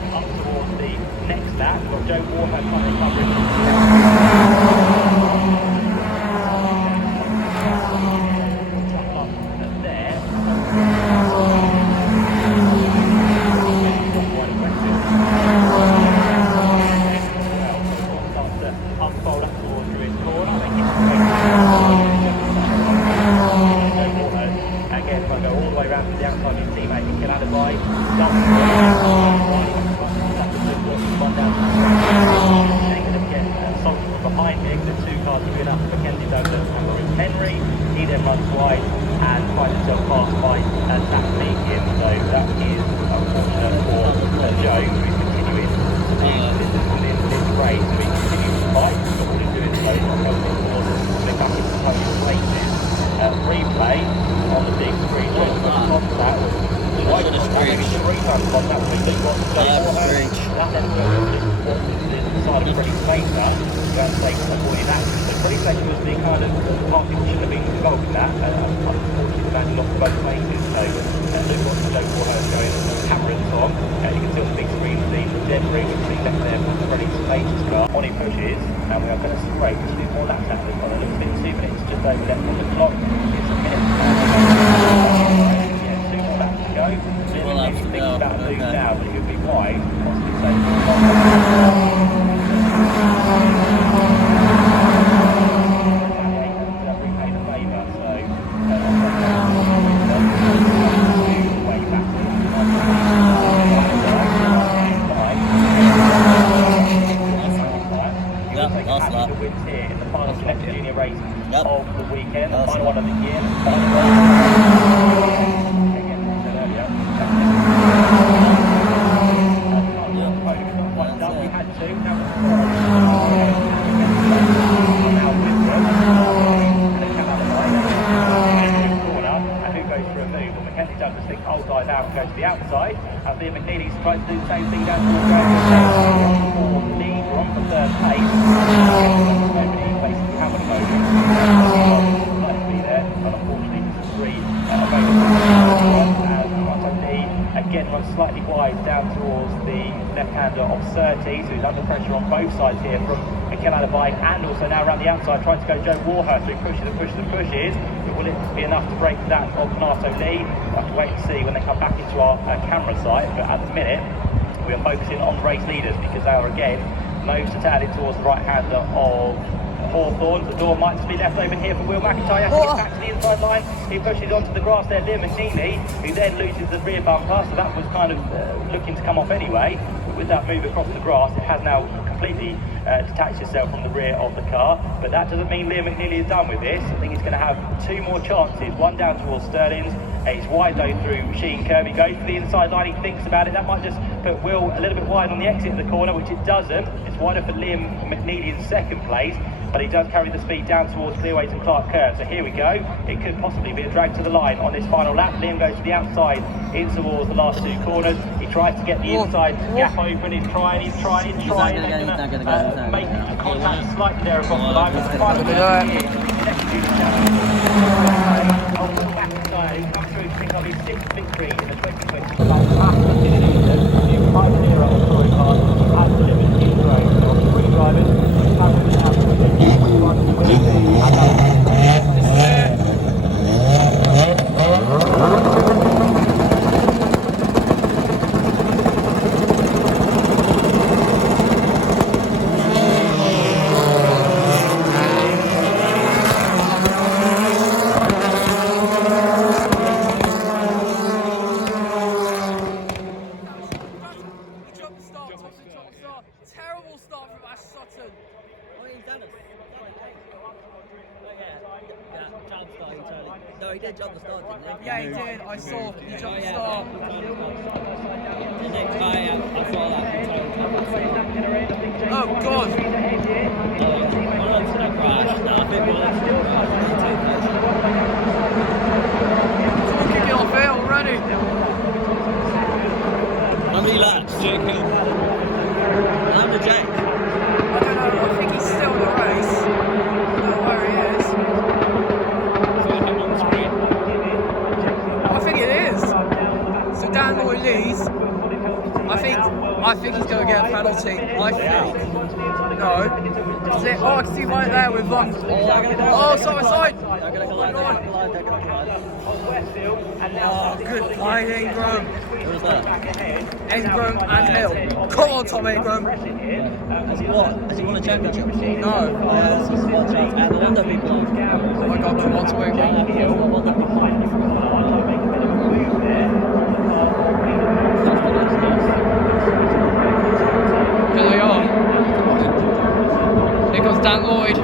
up towards the next lap. We've got Joe Warhurst trying to recover it. Trying to go Joe Warhurst, who pushes and pushes and pushes, but will it be enough to break that of Nato Lee? We'll have to wait and see when they come back into our camera site, but at the minute we are focusing on race leaders because they are again nose to tail in towards the right hander of Hawthorne. The door might just be left open here for Will McIntyre. He gets back to the inside line, he pushes onto the grass there, Liam McNeely, who then loses the rear bumper, so that was kind of looking to come off anyway, but with that move across the grass it has now completely detach yourself from the rear of the car, but that doesn't mean Liam McNeely is done with this. I think he's going to have two more chances, one down towards Sterling's. He's wide though through Sheen Kirby, goes for the inside line, he thinks about it, that might just put Will a little bit wide on the exit of the corner, which it doesn't. It's wider for Liam McNeely in second place, but he does carry the speed down towards Clearways and Clark Curve. So here we go, it could possibly be a drag to the line on this final lap. Liam goes to the outside in towards the last two corners. He tries to get the inside gap open, he's trying, make contact slightly there across the line, but the final McIntyre, he comes through to pick up his sixth victory in the 2020. Terrible start from Ash Sutton. I mean, he's done it. No, he did jump the start, didn't he? Yeah, he did. I saw he jumped the start. The next guy, I saw that. I think. No. Is it? Oh, I can see right there with oh, side. Oh, good play, Ingram. What was that? Ingram and Hill. Come on, Tom Ingram. Has he won a championship? No. This is one chance. And the Wonder people. Oh my God, come on, Tom Ingram. Here they are. Here comes Dan Lloyd.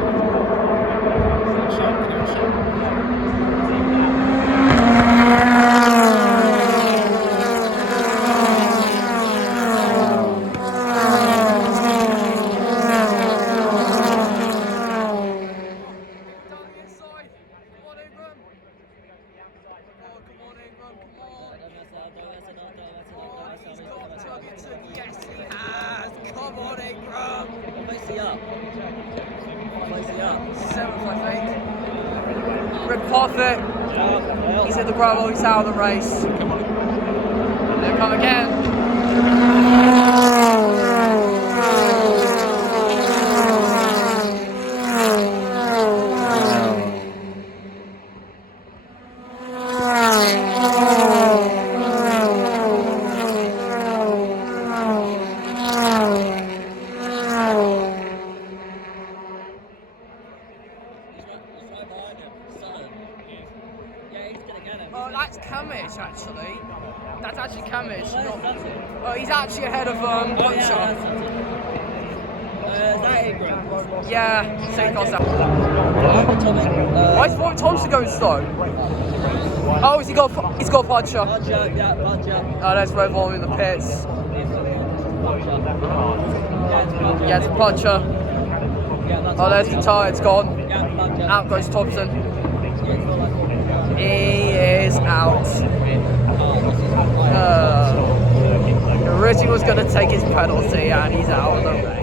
Yes, he has. Come on, Ingram. Face it up. Face it up. 7th, I think. Rip Parfit. He's hit the gravel. He's out of the race. Come on. There come again. Oh, that's Camish, actually. That's actually Camish. Oh, he's actually ahead of Butcher. Is that Ingram? Yeah, so he got that. Why is Roy Thompson going slow? Oh, he's got Butcher. Oh, there's Red Bull in the pits. Yeah, it's Butcher. Oh, there's the tyre, it's gone. Out goes Thompson. He is out. Richie was going to take his penalty and he's out of the race.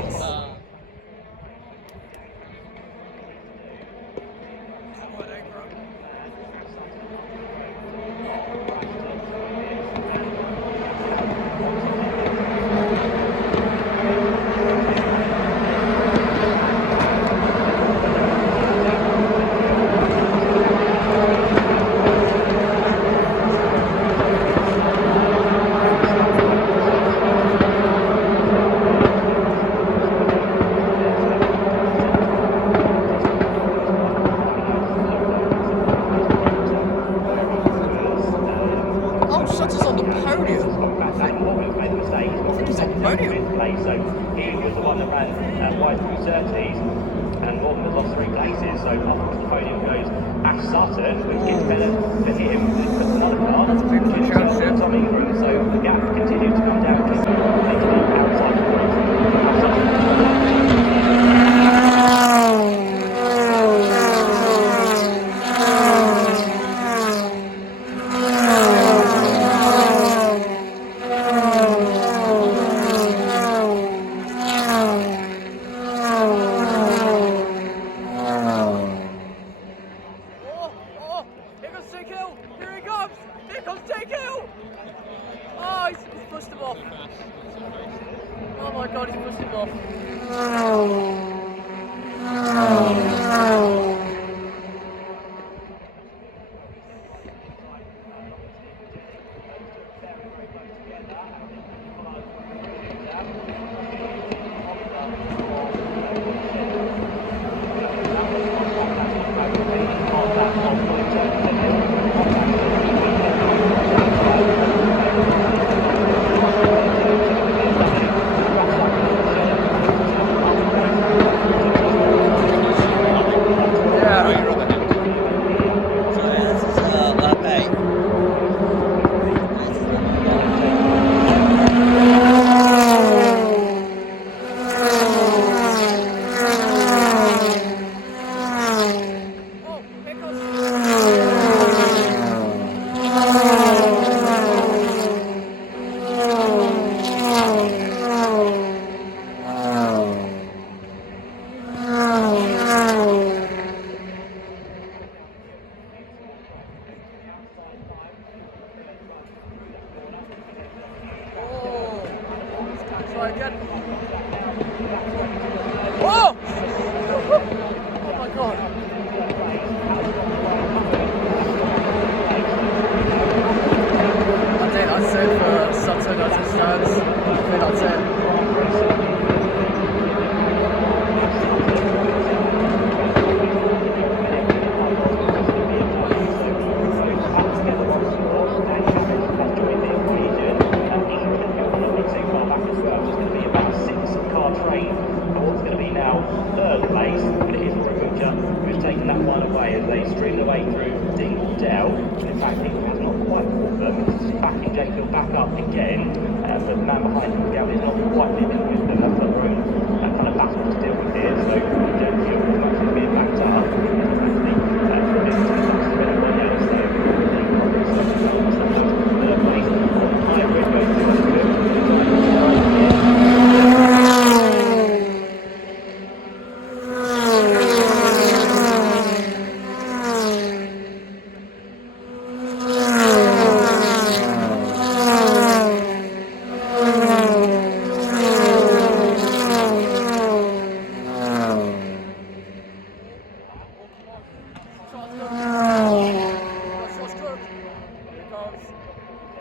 And Morton has lost 3 places, so off to the podium goes Ash Sutton, which gets better for him. Puts another car, That's a big which is Tom Ingram, so the gap continues to come down. Outside the race. Pushed him off. Oh my God, he's pushed him off. train. But what's going to be now third place, but it is Ramucha who's taken that one away as they stream their way through Dingle Dell. And in fact, Dingle has not quite caught them. It's just backing Jake Hill back up again. But the man behind him, Gavin, is not quite living with them. They've got their own kind of battle to deal with here. So Jake Hill is actually being backed up.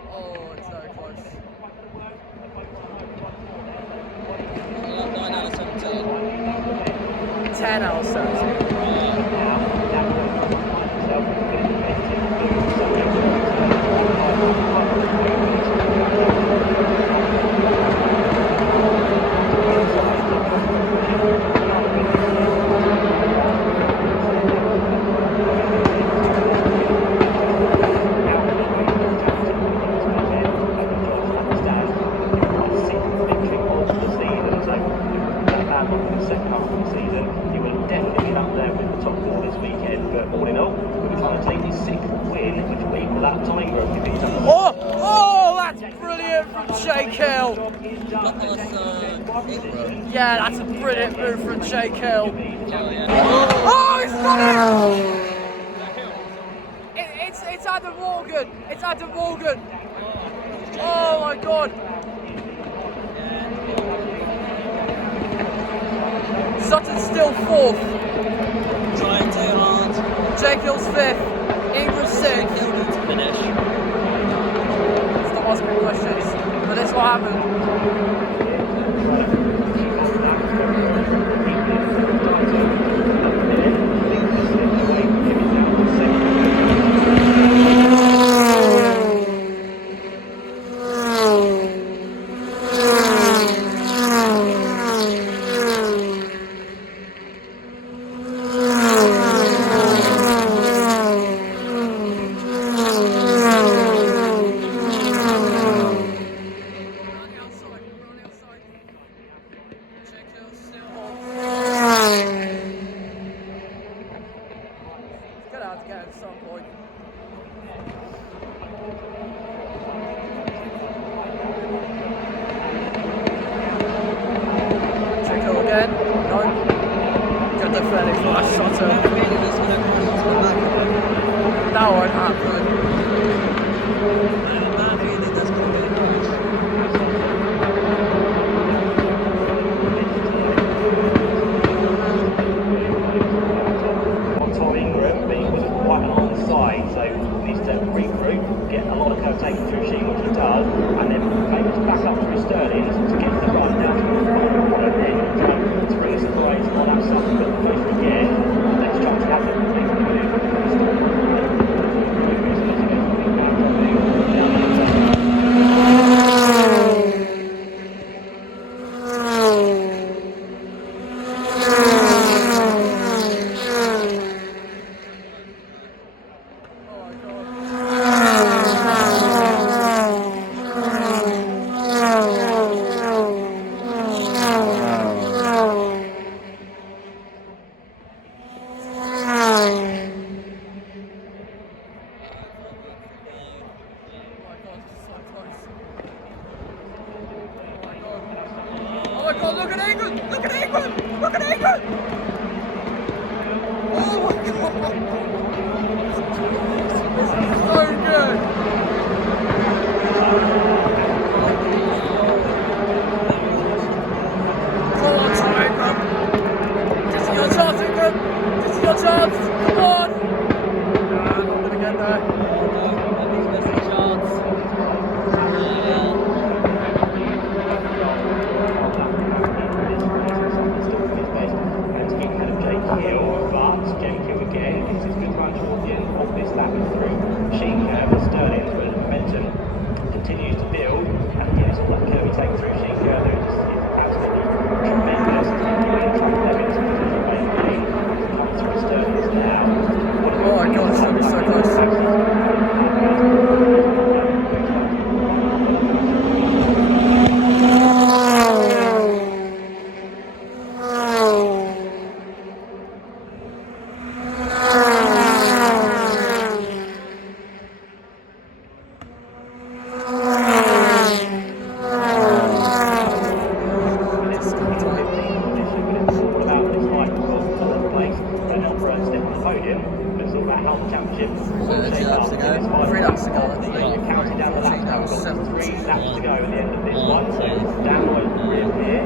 Oh, it's very close. 9 out of 17. 10 out of 17. Second half of the season, he will definitely be up there with the top four this weekend. But all in all, we'll be trying to take his sixth win, which will equal that time group. Oh, that's brilliant from Jake Hill. Yeah, that's a brilliant move from Jake Hill. Oh, he's got it! It's Adam Morgan. It's Adam Morgan. Oh my God. Sutton's still fourth. Trying too hard. Jake Hill's fifth. Ingram's sixth. Hill needs to finish. Stop asking me questions. But that's what happened. At some point. Check it again. No. Get the fairly flash Sutter. That won't happen. Get a lot of curve taken through Sheen, which he does, and then maybe back up through Sterling to get the run down to the final one, and then to bring a surprise on that something but first again. Next chance to have it. Oh my God, look at England! Look at England! Look at England! Oh my God! This is so good! Come on, Tom England! This is your chance, England! This is your chance! Come on! Nah, I'm not gonna get there. Continues to build, and yes, all that curvy take through Sheen Curve is absolutely tremendous. 2 laps to go. 3 laps to go, actually. Counting down the lap 14 hours, now. 7. 3 laps to go at the end of this one. So downward reappear.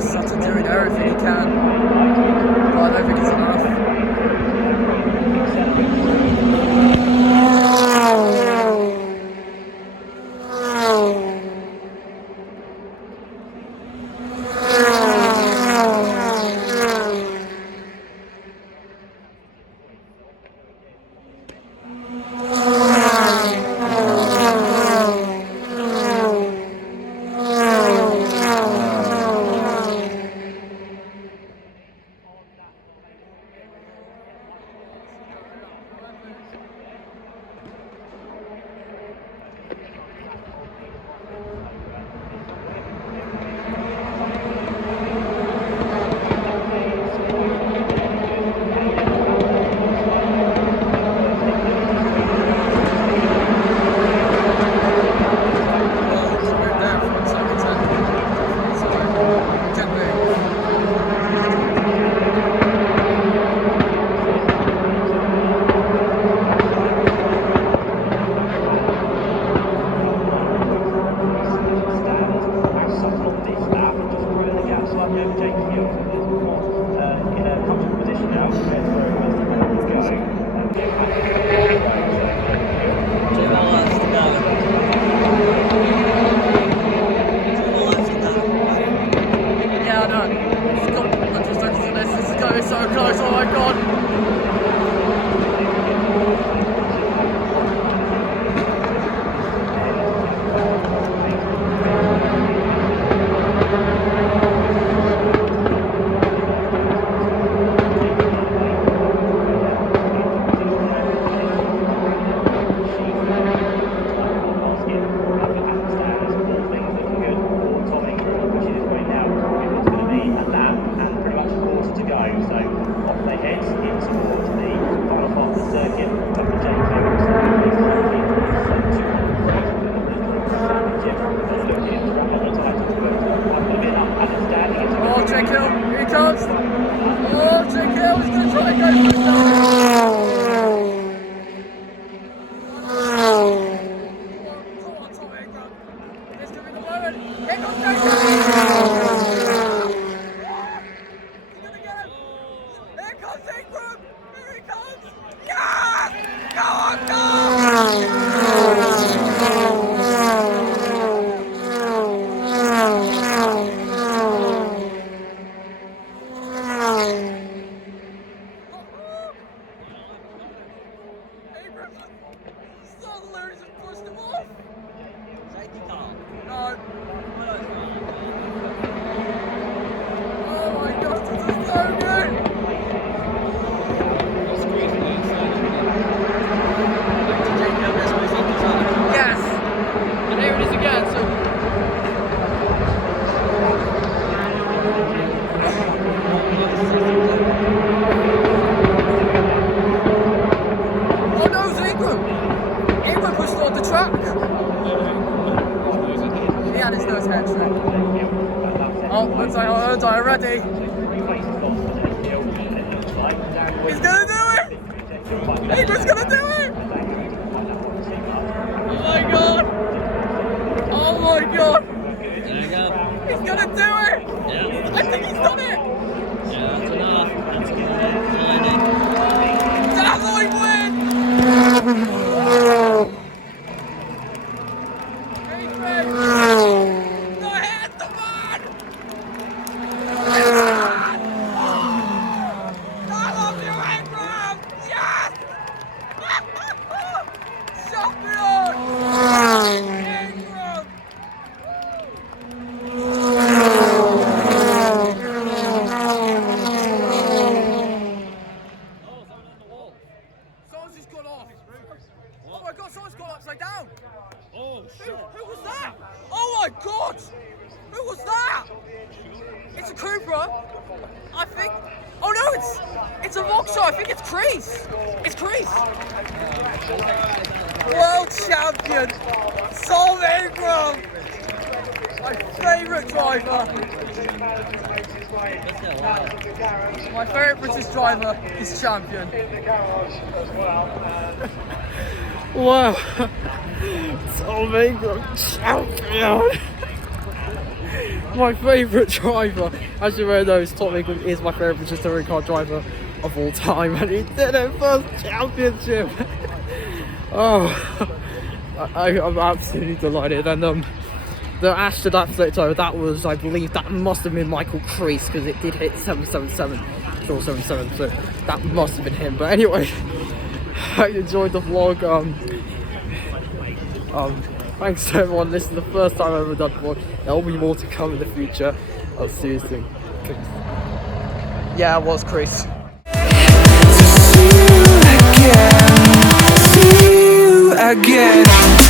Sutton doing everything he can, but I don't think it's enough. Ready? He's gonna do it! He's gonna do it! Oh my god! Oh my god! He's gonna do it! Yeah. I think he's done it! Yeah, that's enough. That's how he wins! World champion, Sol Ingram! My favourite favourite driver. My favourite British driver is champion. Wow. Tommy champion. My favourite driver, as you may know, Tom England is my favourite British touring car driver of all time, and he did it first championship. Oh, I'm absolutely delighted. And the Ashton Athletic, that was, I believe, that must have been Michael Crease, because it did hit 777, sure 77, so that must have been him. But anyway, I enjoyed the vlog. Thanks to everyone. This is the first time I've ever done a vlog. There'll be more to come in the future. I'll see you soon. Yeah, it was Chris. See you again.